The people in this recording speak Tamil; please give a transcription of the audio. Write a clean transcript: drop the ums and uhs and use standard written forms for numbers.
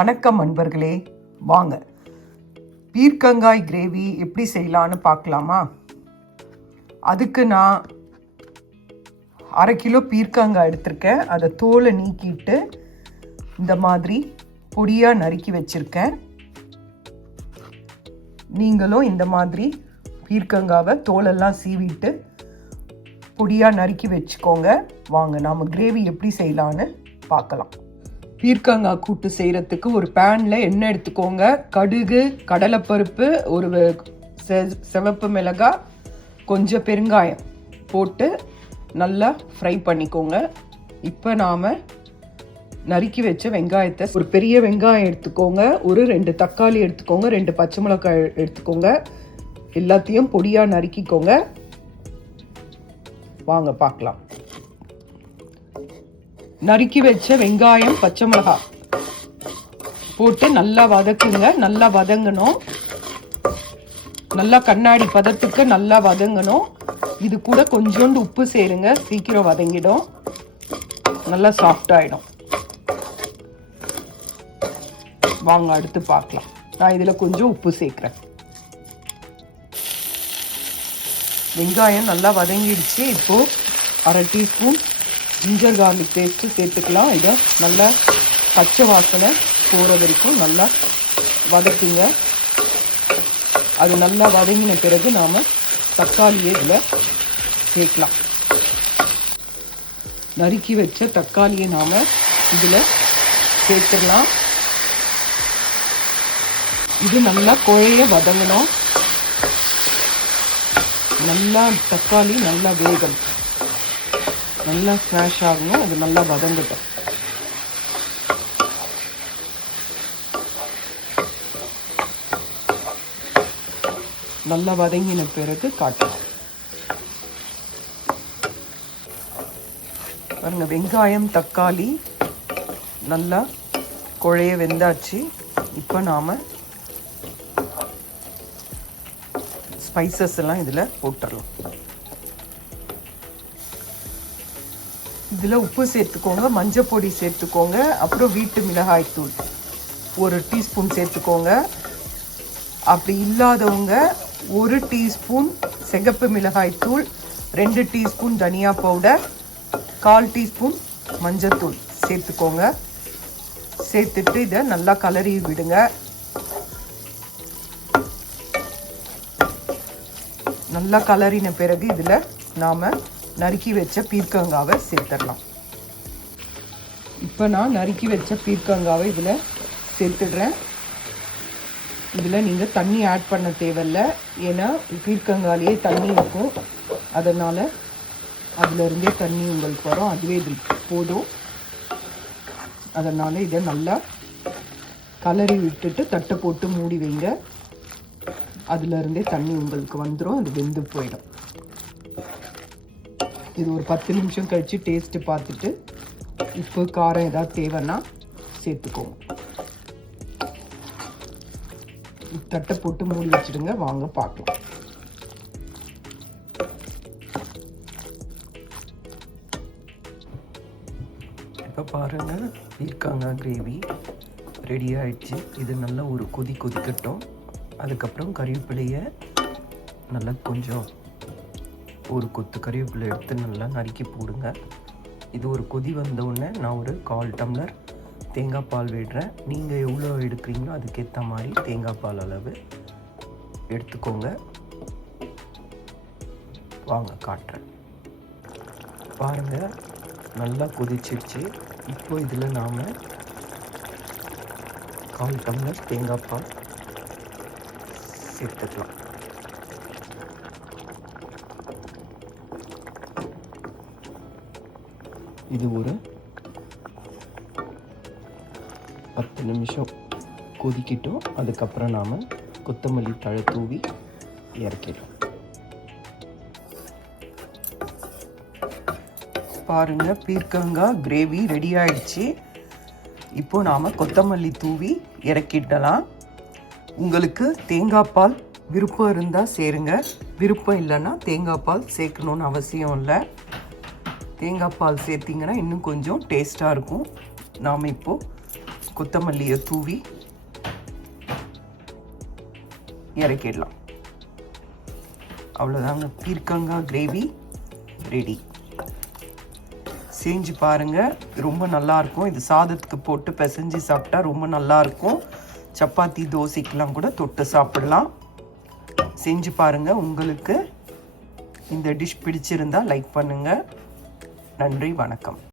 வணக்கம் நண்பர்களே, வாங்க பீர்க்கங்காய் கிரேவி எப்படி செய்யலான்னு பார்க்கலாமா. அதுக்கு நான் 1/2 கிலோ பீர்க்கங்காய் எடுத்திருக்கேன். அதை தோலை நீக்கிட்டு இந்த மாதிரி பொடியாக நறுக்கி வச்சுருக்கேன். நீங்களும் இந்த மாதிரி பீர்க்கங்காவை தோலெல்லாம் சீவிட்டு பொடியாக நறுக்கி வச்சுக்கோங்க. வாங்க நாம் கிரேவி எப்படி செய்யலான்னு பார்க்கலாம். பீர்க்கங்காய் கூட்டு செய்கிறதுக்கு ஒரு பேனில் எண்ணெய் எடுத்துக்கோங்க. கடுகு, கடலைப்பருப்பு, ஒரு சிவப்பு மிளகாய், கொஞ்சம் பெருங்காயம் போட்டு நல்லா ஃப்ரை பண்ணிக்கோங்க. இப்போ நாம் நறுக்கி வச்ச வெங்காயத்தை, ஒரு பெரிய வெங்காயம் எடுத்துக்கோங்க, ஒரு 2 தக்காளி எடுத்துக்கோங்க, 2 பச்சை மிளகாய் எடுத்துக்கோங்க. எல்லாத்தையும் பொடியாக நறுக்கிக்கோங்க. வாங்க பார்க்கலாம். நறுக்கி வச்ச வெங்காயம், பச்சை மிளகாய் போட்டு நல்லா வதக்குங்க. நல்லா வதங்கணும், நல்லா கண்ணாடி பதத்துக்கு நல்லா வதங்கணும். இது கூட கொஞ்சோண்டு உப்பு சேருங்க, சீக்கிரம் வதங்கிடும், நல்லா சாஃப்ட் ஆகிடும். வாங்க அடுத்து பார்க்கலாம். நான் இதில் கொஞ்சம் உப்பு சேர்க்குறேன். வெங்காயம் நல்லா வதங்கிடுச்சு. இப்போது 1/2 டீஸ்பூன் ஜிஞ்சர் கார்லிக் பேஸ்ட்டு சேர்த்துக்கலாம். இதை நல்லா பச்சை வாசனை போகிற வரைக்கும் நல்லா வதக்குங்க. அது நல்லா வதங்கின பிறகு நாம் தக்காளியை இதில் சேர்க்கலாம். நறுக்கி வச்ச தக்காளியை நாம் இதில் சேர்த்துடலாம். இது நல்லா குழைய வதங்கணும். நல்லா தக்காளி நல்லா வேகணும், நல்லா ஸ்மாஷ் ஆகணும். அது நல்லா வதங்கட்டும். நல்லா வதங்கின பிறகு காட்டலாம். பாருங்க, வெங்காயம் தக்காளி நல்லா குழைய வெந்தாச்சு. இப்போ நாம் ஸ்பைசஸ் எல்லாம் இதில் போட்டுடலாம். இதில் உப்பு சேர்த்துக்கோங்க, மஞ்சள் பொடி சேர்த்துக்கோங்க, அப்புறம் வீட்டு மிளகாய் தூள் 1 டீஸ்பூன் சேர்த்துக்கோங்க. அப்படி இல்லாதவங்க 1 டீஸ்பூன் சிகப்பு மிளகாய் தூள், 2 டீஸ்பூன் தனியா பவுடர், 1/4 டீஸ்பூன் மஞ்சள் தூள் சேர்த்துக்கோங்க. சேர்த்துட்டு இதை நல்லா கலரி விடுங்க. நல்லா கலரின பிறகு இதில் நாம் நறுக்கி வச்ச பீர்க்கங்காவை சேர்த்துடலாம். இப்போ நான் நறுக்கி வச்ச பீர்க்கங்காவை இதில் சேர்த்துடுறேன். இதில் நீங்கள் தண்ணி ஆட் பண்ண தேவையில்லை, ஏன்னா பீர்க்கங்காலேயே தண்ணி இருக்கும். அதனால் அதிலிருந்தே தண்ணி உங்களுக்கு வரும், அதுவே இது போதும். அதனால் இதை நல்லா கலரி விட்டுட்டு தட்டை போட்டு மூடி வைங்க. அதிலிருந்தே தண்ணி உங்களுக்கு வந்துடும், அது வெந்து போயிடும். இது ஒரு 10 நிமிஷம் கழித்து டேஸ்ட்டு பார்த்துட்டு உப்பு காரம் ஏதாவது தேவைன்னா சேர்த்துக்கோங்க. தட்டை போட்டு மூடி வச்சுடுங்க. வாங்க பார்க்கலாம். இப்போ பாருங்கள், பீர்க்கங்காய் கிரேவி ரெடி ஆயிடுச்சு. இது நல்லா ஒரு கொதிக்கட்டும். அதுக்கப்புறம் கறிவேப்பிலையை நல்லா கொஞ்சம் ஒரு கொத்து கறிவேப்பிலை எடுத்து நல்லா நறுக்கி போடுங்க. இது ஒரு கொதி வந்தவுடனே நான் ஒரு 1/4 டம்ளர் தேங்காய் பால் விடுறேன். நீங்கள் எவ்வளோ எடுக்கிறீங்களோ அதுக்கேற்ற மாதிரி தேங்காய் பால் அளவு எடுத்துக்கோங்க. வாங்க காட்டுறேன். பாருங்கள், நல்லா கொதிச்சிருச்சு. இப்போ இதில் நாம் 1/4 டம்ளர் தேங்காய் பால் சேர்த்துக்கலாம். இது ஒரு 10 நிமிஷம் கொதிக்கட்டும். அதுக்கப்புறம் நாம் கொத்தமல்லி தழை தூவி இறக்கிடும். பாருங்கள், பீர்க்கங்காய் கிரேவி ரெடி ஆயிடுச்சு. இப்போ நாம் கொத்தமல்லி தூவி இறக்கிடலாம். உங்களுக்கு தேங்காய் பால் விருப்பம் இருந்தால் சேருங்க, விருப்பம் இல்லைன்னா தேங்காய் பால் சேர்க்கணுன்னு அவசியம் இல்லை. தேங்காய் பால் சேர்த்திங்கன்னா இன்னும் கொஞ்சம் டேஸ்ட்டாக இருக்கும். நாம் இப்போது கொத்தமல்லியை தூவி இறக்கிடலாம். அவ்வளோதாங்க, பீர்க்கங்காய் கிரேவி ரெடி. செஞ்சு பாருங்கள், ரொம்ப நல்லாயிருக்கும். இது சாதத்துக்கு போட்டு பிசைஞ்சு சாப்பிட்டா ரொம்ப நல்லாயிருக்கும். சப்பாத்தி தோசைக்கெலாம் கூட தொட்டு சாப்பிடலாம். செஞ்சு பாருங்கள். உங்களுக்கு இந்த டிஷ் பிடிச்சிருந்தால் லைக் பண்ணுங்கள். நன்றி, வணக்கம்.